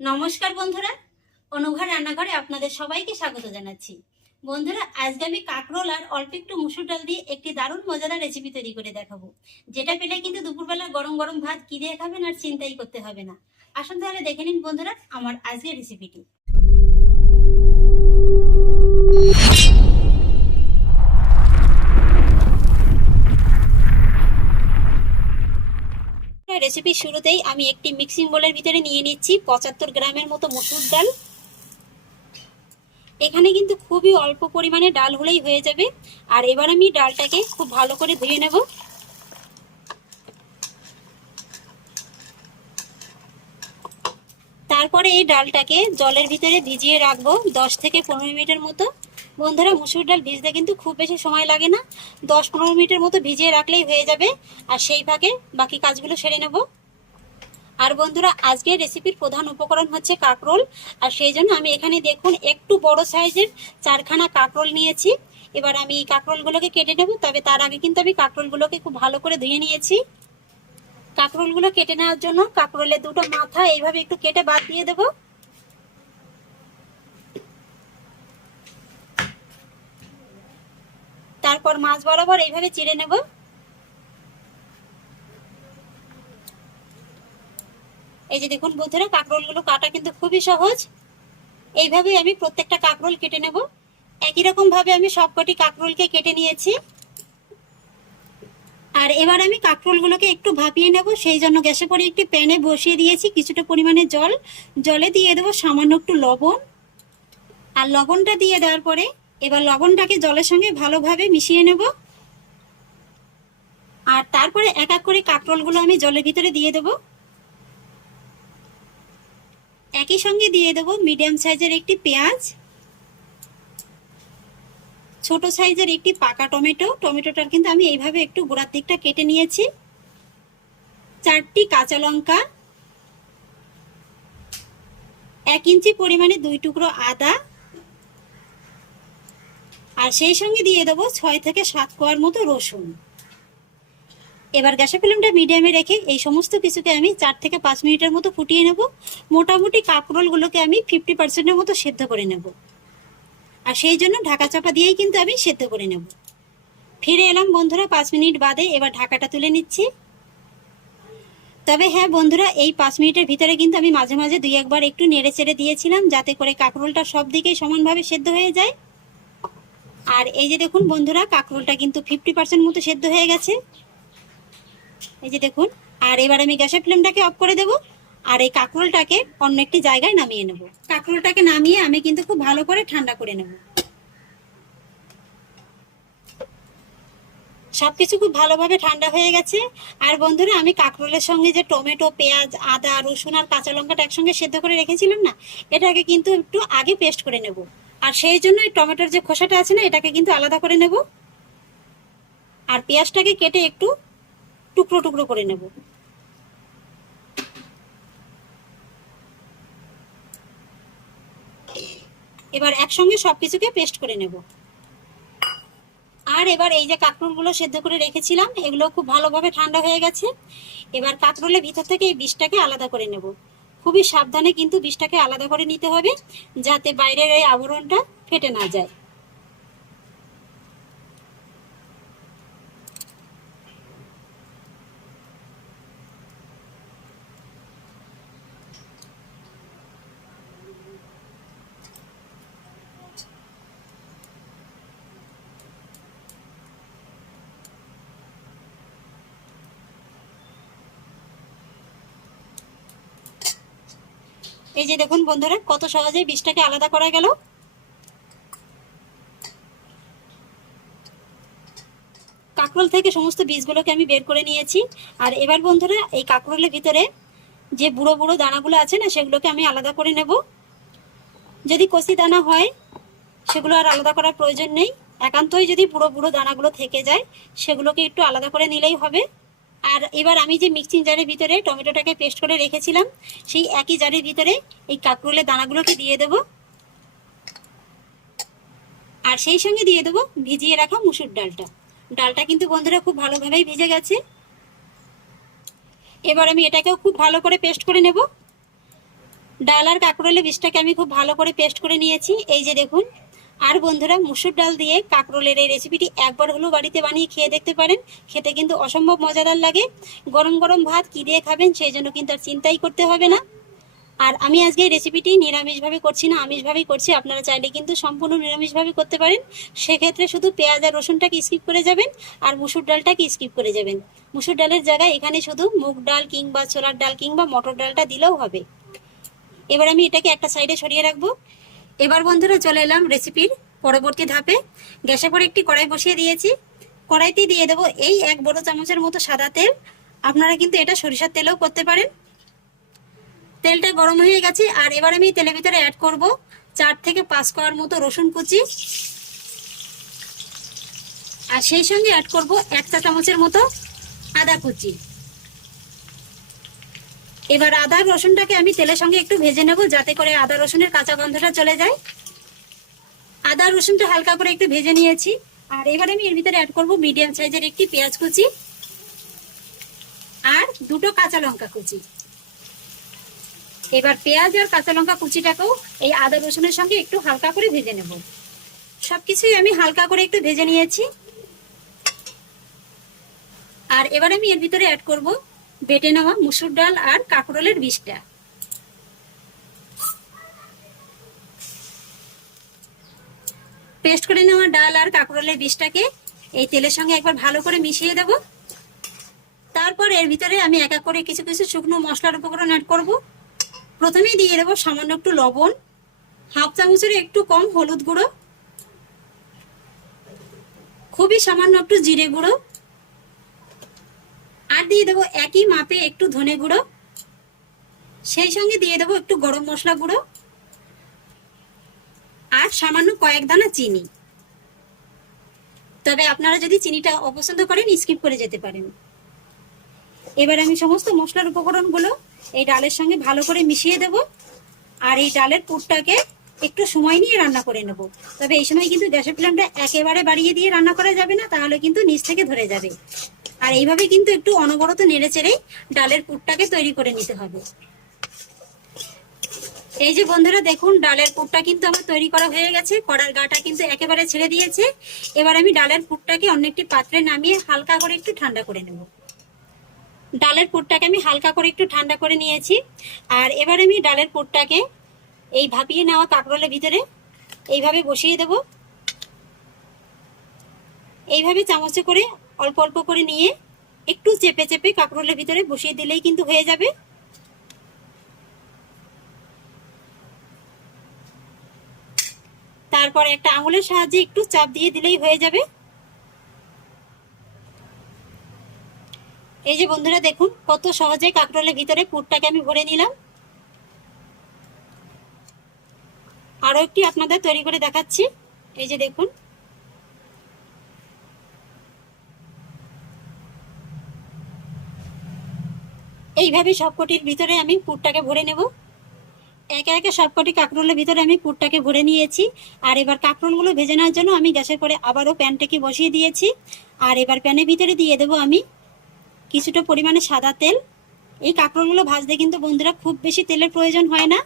নমস্কার বন্ধুরা। অনুঘর রান্নাঘরে আপনাদের সবাইকে স্বাগত জানাচ্ছি। বন্ধুরা আজকে আমি কাঁকরোল আর অল্প একটু মুসুর ডাল দিয়ে একটি দারুণ মজাদার রেসিপি তৈরি করে দেখাবো। যেটা পেলে কিন্তু দুপুরবেলা গরম গরম ভাত কি দিয়ে খাবেন আর চিন্তাই করতে হবে না। আসুন তাহলে দেখে নিন বন্ধুরা, আমার আজকের রেসিপিটি রেসিপির শুরুতেই আমি একটি মিক্সিং বোলের ভিতরে নিয়ে নিচ্ছি পঁচাত্তর গ্রামের মতো মসুর ডাল। এখানে কিন্তু খুবই অল্প পরিমাণে ডাল হলেই হয়ে যাবে। আর এবার আমি ডালটাকে খুব ভালো করে ধুয়ে নেব। তারপরে এই ডালটাকে জলের ভিতরে ভিজিয়ে রাখব দশ থেকে পনেরো মিনিটের মতো। বন্ধুরা, মুসুর ডাল ভিজতে কিন্তু খুব বেশি সময় লাগে না। দশ পনেরো মিনিটের মতো ভিজিয়ে রাখলেই হয়ে যাবে। আর সেই ফাঁকে বাকি কাজগুলো সেরে নেব। আর বন্ধুরা, আজকের রেসিপির প্রধান উপকরণ হচ্ছে কাকরোল। আর সেই জন্য আমি এখানে দেখুন, একটু বড় সাইজের চারখানা কাকরোল নিয়েছি। এবার আমি কাকরোলগুলোকে কেটে নেব। তবে তার আগে কিন্তু আমি কাকরোলগুলোকে খুব ভালো করে ধুয়ে নিয়েছি। কাকরোলগুলো কেটে নেওয়ার জন্য কাকরোলের দুটো মাথা এইভাবে একটু কেটে বাদ দিয়ে দেবো। তারপর মাছ বরাবর এইভাবে চিড়ে নেব। এই যে দেখুন বন্ধুরা, কাঁকরোলগুলো কাটা কিন্তু খুবই সহজ। এইভাবে আমি প্রত্যেকটা কাঁকরোল কেটে নেব। একই রকম ভাবে আমি সবকটি কাঁকরোলকে কেটে নিয়েছি। আর এবার আমি কাঁকরোলগুলোকে একটু ভাপিয়ে নেব। সেই জন্য গ্যাসে পরে একটি প্যানে বসিয়ে দিয়েছি কিছুটা পরিমাণে জল। জলে দিয়ে দেবো সামান্য একটু লবণ। আর লবণটা দিয়ে দেওয়ার পরে এবার লবণটাকে জলের সঙ্গে ভালোভাবে মিশিয়ে নেব। আর তারপরে এক এক করে কাঁকরোলগুলো আমি জলের ভিতরে দিয়ে দেব। একই সঙ্গে দিয়ে দেব মিডিয়াম সাইজের একটি পেঁয়াজ, ছোট সাইজের একটি পাকা টমেটো। টমেটোটার কিন্তু আমি এইভাবে একটু গোড়ার দিকটা কেটে নিয়েছি। চারটি কাঁচা লঙ্কা, এক ইঞ্চি পরিমাণে দুই টুকরো আদা আর সেই সঙ্গে দিয়ে দেবো ছয় থেকে সাত কোয়ার মতো রসুন। এবার গ্যাসের ফ্লেমটা মিডিয়ামে রেখে এই সমস্ত কিছুকে আমি চার থেকে পাঁচ মিনিটের মতো ফুটিয়ে নেব। মোটামুটি কাঁকরোলগুলোকে আমি ফিফটি পার্সেন্টের মতো সেদ্ধ করে নেব। আর সেই জন্য ঢাকা চাপা দিয়েই কিন্তু আমি সেদ্ধ করে নেব। ফিরে এলাম বন্ধুরা পাঁচ মিনিট বাদে, এবার ঢাকাটা তুলে নিচ্ছি। তবে হ্যাঁ বন্ধুরা, এই পাঁচ মিনিটের ভিতরে কিন্তু আমি মাঝে মাঝে দুই একবার একটু নেড়ে চেড়ে দিয়েছিলাম, যাতে করে কাঁকরোলটা সব দিকেই সমানভাবে সেদ্ধ হয়ে যায়। আর এই যে দেখুন বন্ধুরা, কাঁকরোলটা কিন্তু ফিফটি পার্সেন্ট মতো সেদ্ধ হয়ে গেছে। এই যে দেখুন, আর এবার আমি গ্যাসের ফ্লেমটাকে অফ করে দেব, আর এই কাঁকরোলটাকে অন্য একটি জায়গায় নামিয়ে নেব। কাঁকরোলটাকে নামিয়ে আমি কিন্তু খুব ভালো করে ঠান্ডা করে নেব। সবকিছু খুব ভালোভাবে ঠান্ডা হয়ে গেছে। আর বন্ধুরা, আমি কাঁকরোলের সঙ্গে যে টমেটো, পেঁয়াজ, আদা, রসুন আর কাঁচা লঙ্কাটা একসঙ্গে সেদ্ধ করে রেখেছিলাম না, এটাকে কিন্তু একটু আগে পেস্ট করে নেব। আর সেই জন্য এই টমেটোর যে খোসাটা আছে না, এটাকে কিন্তু আলাদা করে নেব। আর পেঁয়াজটাকে কেটে একটু টুকরো টুকরো করে নেব। এবার একসঙ্গে সবকিছুকে পেস্ট করে নেব। আর এবার এই যে কাঁকরোলগুলো সেদ্ধ করে রেখেছিলাম, এগুলো খুব ভালোভাবে ঠান্ডা হয়ে গেছে। এবার কাঁকরোলের ভিতর থেকে এই বিষটাকে আলাদা করে নেব। খুবই সাবধানে কিন্তু বিষটাকে আলাদা করে নিতে হবে যাতে বাইরের এই আবরণটা ফেটে না যায়। এই যে দেখুন বন্ধুরা, কত সহজেই বীজটাকে আলাদা করা গেল। কাঁকরোল থেকে সমস্ত বীজগুলোকে আমি বের করে নিয়েছি। আর এবার বন্ধুরা, এই কাঁকরোলের ভিতরে যে বুড়ো বুড়ো দানাগুলো আছে না, সেগুলোকে আমি আলাদা করে নেব। যদি কষি দানা হয়, সেগুলো আর আলাদা করার প্রয়োজন নেই। একান্তই যদি বুড়ো বুড়ো দানাগুলো থেকে যায়, সেগুলোকে একটু আলাদা করে নিলেই হবে। আর এবার আমি যে মিক্সিং জারের ভিতরে টমেটোটাকে পেস্ট করে রেখেছিলাম, সেই একই জারের ভিতরে এই কাঁকরোলের দানাগুলোকে দিয়ে দেব। আর সেই সঙ্গে দিয়ে দেবো ভিজিয়ে রাখা মুসুর ডালটা। ডালটা কিন্তু বন্ধুরা খুব ভালোভাবেই ভিজে গেছে। এবার আমি এটাকেও খুব ভালো করে পেস্ট করে নেব। ডাল আর কাঁকরোলের বীজটাকে আমি খুব ভালো করে পেস্ট করে নিয়েছি। এই যে দেখুন আর বন্ধুরা, মুসুর ডাল দিয়ে কাঁকরোলের এই রেসিপিটি একবার হলেও বাড়িতে বানিয়ে খেয়ে দেখতে পারেন। খেতে কিন্তু অসম্ভব মজাদার লাগে। গরম গরম ভাত কী দিয়ে খাবেন সেই জন্য কিন্তু আর চিন্তাই করতে হবে না। আর আমি আজকে এই রেসিপিটি নিরামিষভাবে করছি না, আমিষভাবেই করছি। আপনারা চাইলে কিন্তু সম্পূর্ণ নিরামিষভাবে করতে পারেন। সেক্ষেত্রে শুধু পেঁয়াজ আর রসুনটাকে স্কিপ করে যাবেন আর মুসুর ডালটাকে স্কিপ করে যাবেন। মুসুর ডালের জায়গায় এখানে শুধু মুগ ডাল কিংবা ছোলার ডাল কিংবা মটর ডালটা দিলেও হবে। এবার আমি এটাকে একটা সাইডে সরিয়ে রাখব। এবার বন্ধুরা চলে এলাম রেসিপির পরবর্তী ধাপে। গ্যাসে পরে একটি কড়াই বসিয়ে দিয়েছি। কড়াইতে দিয়ে দেবো এই এক বড় চামচের মতো সাদা তেল। আপনারা কিন্তু এটা সরিষার তেলেও করতে পারেন। তেলটা গরম হয়ে গেছে, আর এবার আমি তেলের ভিতরে অ্যাড করব চার থেকে পাঁচ কোয়ার মতো রসুন কুচি। আর সেই সঙ্গে অ্যাড করব এক চা চামচের মতো আদা কুচি। এবার আদা রসুনটাকে আমি তেলের সঙ্গে একটু ভেজে নেব, যাতে করে আদা রসুনের কাঁচা গন্ধটা চলে যায়। আদা রসুনটা হালকা করে একটু ভেজে নিয়েছি। আর এবার আমি এর ভিতরে অ্যাড করব মিডিয়াম সাইজের একটি পেঁয়াজ কুচি আর দুটো কাঁচা লঙ্কা কুচি। এবার পেঁয়াজ আর কাঁচা লঙ্কা কুচিটাকেও এই আদা রসুনের সঙ্গে একটু হালকা করে ভেজে নেব। সবকিছুই আমি হালকা করে একটু ভেজে নিয়েছি। আর এবার আমি এর ভিতরে অ্যাড করব বেটে নেওয়া মুসুর ডাল আর কাঁকরোলের বীজটা। পেস্ট করে নেওয়া ডাল আর কাঁকরোলের বীজটাকে এই তেলের সঙ্গে একবার ভালো করে মিশিয়ে দেব। তারপর এর ভিতরে আমি এক এক করে কিছু কিছু শুকনো মশলার উপকরণ অ্যাড করব। প্রথমেই দিয়ে দেবো সামান্য একটু লবণ, হাফ চামচের একটু কম হলুদ গুঁড়ো, খুবই সামান্য একটু জিরে গুঁড়ো আর দিয়ে দেবো একই মাপে একটু ধনে গুঁড়ো। সেই সঙ্গে দিয়ে দেবো একটু গরম মশলা গুঁড়ো আর সামান্য কয়েক দানা চিনি। তবে আপনারা যদি চিনিটা অপছন্দ করেন, স্কিপ করে যেতে পারেন। এবার আমি সমস্ত মশলার উপকরণগুলো এই ডালের সঙ্গে ভালো করে মিশিয়ে দেব আর এই ডালের পুরটাকে একটু সময় নিয়ে রান্না করে নেব। তবে এই সময় কিন্তু গ্যাসের ফ্লেমটা একেবারে বাড়িয়ে দিয়ে রান্না করা যাবে না, তাহলে কিন্তু নিচ থেকে ধরে যাবে। আর এইভাবে কিন্তু একটু অনবরত নেড়ে চেড়েই ডালের পুরটাকে তৈরি করে নিতে হবে। এই যে বন্ধুরা দেখুন, ডালের পুরটা কিন্তু আমার তৈরি করা হয়ে গেছে, কড়ার গাটা কিন্তু একেবারে ছেড়ে দিয়েছে। এবার আমি ডালের পুরটাকে অন্য একটি পাত্রে নামিয়ে হালকা করে একটু ঠান্ডা করে নেব। ডালের পুরটাকে আমি হালকা করে একটু ঠান্ডা করে নিয়েছি। আর এবার আমি ডালের পুরটাকে এই ভাপিয়ে নেওয়া কাঁকরোলের ভিতরে এইভাবে বসিয়ে দেব। এইভাবে চামচে করে অল্প অল্প করে নিয়ে একটু চেপে চেপে কাঁকরোলের ভিতরে বসিয়ে দিলেই কিন্তু হয়ে যাবে। তারপরে একটা আঙুলের সাহায্যে একটু চাপ দিয়ে দিলেই হয়ে যাবে। এই যে বন্ধুরা দেখুন, কত সহজে কাঁকরোলের ভিতরে পুরটাকে আমি ভরে নিলাম। আরও একটি আপনাদের তৈরি করে দেখাচ্ছি। এই যে দেখুন এইভাবে সবকটির ভিতরে আমি পুরটাকে ভরে নেব। একে একে সবকটি কাঁকরোলের ভিতরে আমি পুরটাকে ভরে নিয়েছি। আর এবার কাঁকরোলগুলো ভেজে নেওয়ার জন্য আমি গ্যাসের পরে আবারও প্যানটাকে বসিয়ে দিয়েছি। আর এবার প্যানের ভিতরে দিয়ে দেবো আমি কিছুটা পরিমাণে সাদা তেল। এই কাঁকরোলগুলো ভাজতে কিন্তু বন্ধুরা খুব বেশি তেলের প্রয়োজন হয় না।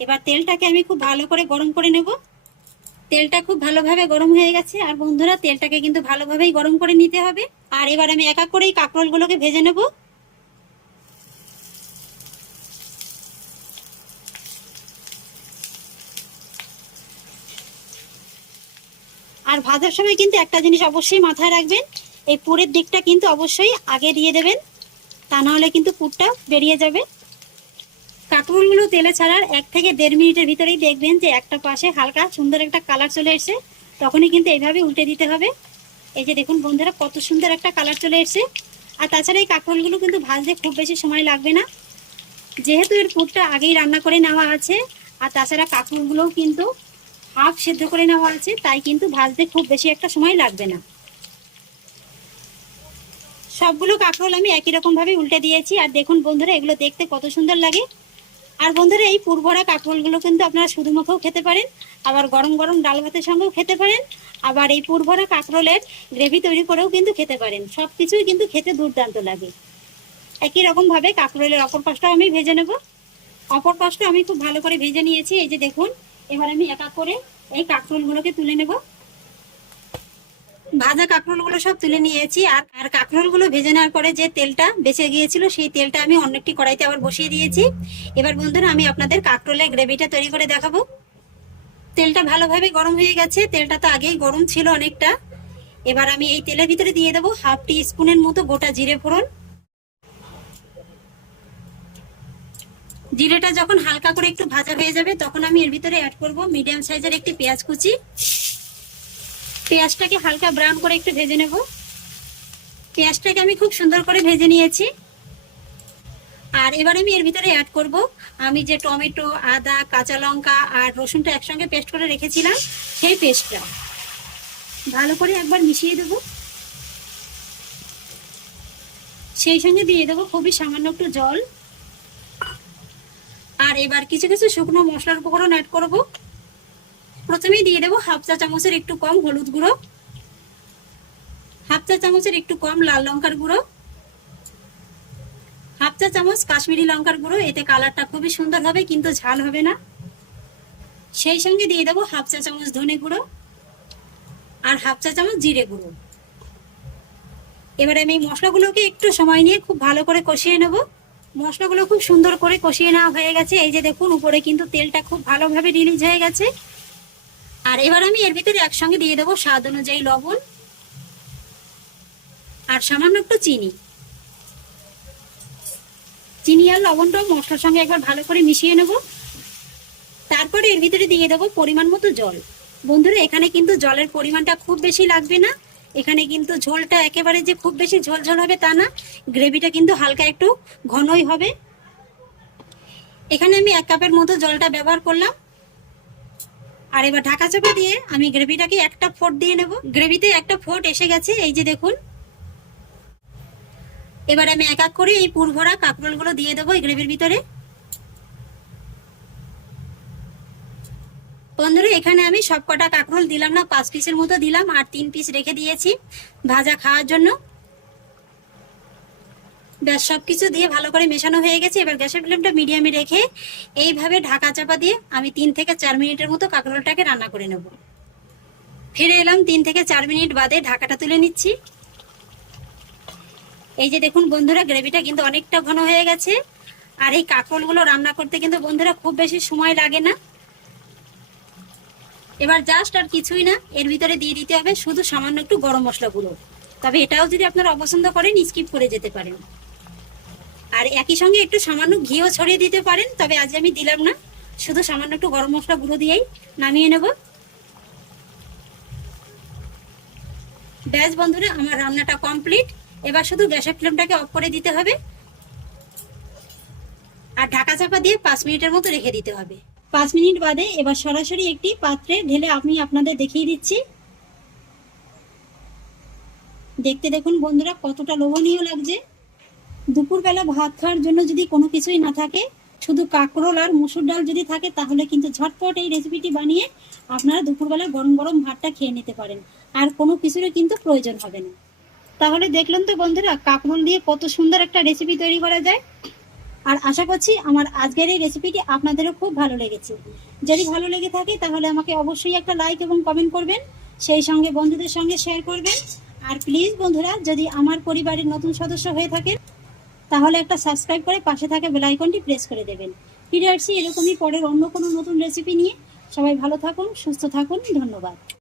এবার তেলটাকে আমি খুব ভালো করে গরম করে নেব। তেলটা খুব ভালোভাবে গরম হয়ে গেছে। আর বন্ধুরা, তেলটাকে কিন্তু ভালোভাবেই গরম করে নিতে হবে। আর এবার আমি এক এক করে এই কাঁকরোলগুলোকে ভেজে নেব। আর ভাজার সময় কিন্তু একটা জিনিস অবশ্যই মাথায় রাখবেন, এই পুরের দিকটা কিন্তু অবশ্যই আগে দিয়ে দেবেন। তা নাহলে কিন্তু পুরটা বেরিয়ে যাবে। কাঁকরোলগুলো তেলে ছাড়ার এক থেকে দেড় মিনিটের ভিতরেই দেখবেন যে একটা পাশে হালকা সুন্দর একটা কালার চলে এসছে। তখনই কিন্তু এইভাবে উল্টে দিতে হবে। এই যে দেখুন বন্ধুরা, কত সুন্দর একটা কালার চলে এসছে। আর তাছাড়া এই কাঁকরোলগুলো কিন্তু ভাজতে খুব বেশি সময় লাগবে না। যেহেতু এর পুরটা আগেই রান্না করে নেওয়া আছে, আর তাছাড়া কাঁকরোলগুলোও কিন্তু হাফ সেদ্ধ করে নেওয়া আছে, তাই কিন্তু ভাজতে খুব বেশি একটা সময় লাগবে না। সবগুলো কাঁকরোল আমি একই রকম ভাবে উল্টে দিয়েছি। আর দেখুন বন্ধুরা, এগুলো দেখতে কত সুন্দর লাগে। আর বন্ধুরা, এই পুরভরা কাঁকরোলগুলো কিন্তু আপনারা শুধু মুখেও খেতে পারেন, আবার গরম গরম ডাল ভাতের সঙ্গেও খেতে পারেন, আবার এই পুরভরা কাঁকরোলের গ্রেভি তৈরি করেও কিন্তু খেতে পারেন। সব কিছুই কিন্তু খেতে দুর্দান্ত লাগে। একই রকম ভাবে কাঁকরোলের অপর পাশটাও আমি ভেজে নেব। অপর পাশটা আমি খুব ভালো করে ভেজে নিয়েছি, এই যে দেখুন, এবার আমি এক করে এই কাঁকরোলগুলোকে তুলে নেব। ভাজা কাঁকরোলগুলো সব তুলে নিয়েছি আর আর কাঁকরোলগুলো ভেজে নেওয়ার পরে যে তেলটা বেঁচে গিয়েছিল, সেই তেলটা আমি অন্য একটি কড়াইতে আবার বসিয়ে দিয়েছি। এবার বন্ধুরা আমি আপনাদের কাঁকরোলের গ্রেভিটা তৈরি করে দেখাবো। তেলটা ভালোভাবে গরম হয়ে গেছে। তেলটা তো আগেই গরম ছিল অনেকটা। এবার আমি এই তেলের ভিতরে দিয়ে দেবো হাফ টি স্পুনের মতো গোটা জিরে ফোড়ন। জিরেটা যখন হালকা করে একটু ভাজা হয়ে যাবে, তখন আমি এর ভিতরে অ্যাড করব মিডিয়াম সাইজের একটি পেঁয়াজ কুচি। পেঁয়াজটাকে হালকা ব্রাউন করে একটু ভেজে নেব। পেঁয়াজটাকে আমি খুব সুন্দর করে ভেজে নিয়েছি। আর এবার আমি এর ভিতরে অ্যাড করব। আমি যে টমেটো, আদা, কাঁচা লঙ্কা আর রসুনটা একসঙ্গে পেস্ট করে রেখেছিলাম, সেই পেস্টটা ভালো করে একবার মিশিয়ে দেব। সেই সঙ্গে দিয়ে দেবো খুবই সামান্য একটু জল। আর এবার কিছু কিছু শুকনো মশলার উপকরণ অ্যাড করব। প্রথমেই দিয়ে দেবো হাফ চা চামচের একটু কম হলুদ গুঁড়ো, হাফ চা চামচের একটু কম লাল লঙ্কার গুঁড়ো, হাফ চা চামচ কাশ্মীরি লঙ্কার গুঁড়ো, এতে কালারটা খুবই সুন্দর হবে, কিন্তু ঝাল হবে না। সেই সঙ্গে দিয়ে দেবো হাফ চা চামচ ধনে গুঁড়ো আর হাফ চা চামচ জিরে গুঁড়ো। এবারে আমি মশলাগুলোকে একটু সময় নিয়ে খুব ভালো করে কষিয়ে নেব। মশলাগুলো খুব সুন্দর করে কষিয়ে নেওয়া হয়ে গেছে। এই যে দেখুন, উপরে কিন্তু তেলটা খুব ভালোভাবে রিলিজ হয়ে গেছে। আর এবার আমি এর ভিতরে একসঙ্গে দিয়ে দেবো স্বাদ অনুযায়ী লবণ আর সামান্য একটু চিনি। চিনি আর লবণটাও মশলার সঙ্গে একবার ভালো করে মিশিয়ে নেব। তারপরে এর ভিতরে দিয়ে দেবো পরিমাণ মতো জল। বন্ধুরা, এখানে কিন্তু জলের পরিমাণটা খুব বেশি লাগবে না। এখানে কিন্তু ঝোলটা একেবারে যে খুব বেশি ঝোল ঝোল হবে তা না। গ্রেভিটা কিন্তু হালকা একটু ঘনই হবে। এখানে আমি এক কাপের মতো জলটা ব্যবহার করলাম। আর এবার ঢাকা চাপা দিয়ে আমি গ্রেভিটাকে একটা ফোট দিয়ে নেব। গ্রেভিতে একটা ফোট এসে গেছে, এই যে দেখুন। এবার আমি এক এক করে এই পুরভরা কাঁকরোলগুলো দিয়ে দেবো এই গ্রেভির ভিতরে। বন্ধুরা, এখানে আমি সব কটা কাঁকরোল দিলাম না, পাঁচ পিসের মতো দিলাম, আর তিন পিস রেখে দিয়েছি ভাজা খাওয়ার জন্য। ব্যাস সব কিছু দিয়ে ভালো করে মেশানো হয়ে গেছে। এবার গ্যাসের ফ্লেমটা মিডিয়ামে রেখে এইভাবে ঢাকা চাপা দিয়ে আমি তিন থেকে চার মিনিটের মতো কাঁকরোলটাকে রান্না করে নেব। ফিরে এলাম, তিন থেকে চার মিনিট বাদে ঢাকাটা তুলে নিচ্ছি। এই যে দেখুন বন্ধুরা, গ্রেভিটা কিন্তু অনেকটা ঘন হয়ে গেছে। আর এই কাঁকরোলগুলো রান্না করতে কিন্তু বন্ধুরা খুব বেশি সময় লাগে না। এবার জাস্ট আর কিছুই না, এর ভিতরে দিয়ে দিতে হবে শুধু সামান্য একটু গরম মশলা তবে এটাও যদি আপনারা অপছন্দ করেন, স্কিপ করে যেতে পারেন। আর একই সঙ্গে একটু সামান্য ঘিও ছড়িয়ে দিতে পারেন, তবে আজ আমি দিলাম না। শুধু সামান্য একটু গরম মশলা গুঁড়ো দিয়েই নামিয়ে নেব। ব্যাস বন্ধুরা, আমার রান্নাটা কমপ্লিট। এবার শুধু গ্যাসের ফ্লেমটাকে অফ করে দিতে হবে। আর ঢাকা চাপা দিয়ে পাঁচ মিনিটের মতো রেখে দিতে হবে। পাঁচ মিনিট বাদে এবার সরাসরি একটি পাত্রে ঢেলে আমি আপনাদের দেখিয়ে দিচ্ছি। দেখতে দেখুন বন্ধুরা, কতটা লোভনীয় লাগছে। দুপুরবেলা ভাত খাওয়ার জন্য যদি কোনো কিছুই না থাকে, শুধু কাঁকরোল আর মুসুর ডাল যদি থাকে, তাহলে কিন্তু ঝটপট এই রেসিপিটি বানিয়ে আপনারা দুপুরবেলা গরম গরম ভাতটা খেয়ে নিতে পারেন। আর কোনো কিছুরই কিন্তু প্রয়োজন হবে না। তাহলে দেখলেন তো বন্ধুরা, কাঁকরোল দিয়ে কত সুন্দর একটা রেসিপি তৈরি করা যায়। আর আশা করছি আমার আজকের এই রেসিপিটি আপনাদেরও খুব ভালো লেগেছে। যদি ভালো লেগে থাকে, তাহলে আমাকে অবশ্যই একটা লাইক এবং কমেন্ট করবেন। সেই সঙ্গে বন্ধুদের সঙ্গে শেয়ার করবেন। আর প্লিজ বন্ধুরা, যদি আমার পরিবারের নতুন সদস্য হয়ে থাকেন তাহলে একটা সাবস্ক্রাইব করে পাশে থাকা বেল আইকনটি প্রেস করে দেবেন। ফিরে আসছি এরকমই পরের অন্য কোনো নতুন রেসিপি নিয়ে। সবাই ভালো থাকুন, সুস্থ থাকুন, ধন্যবাদ।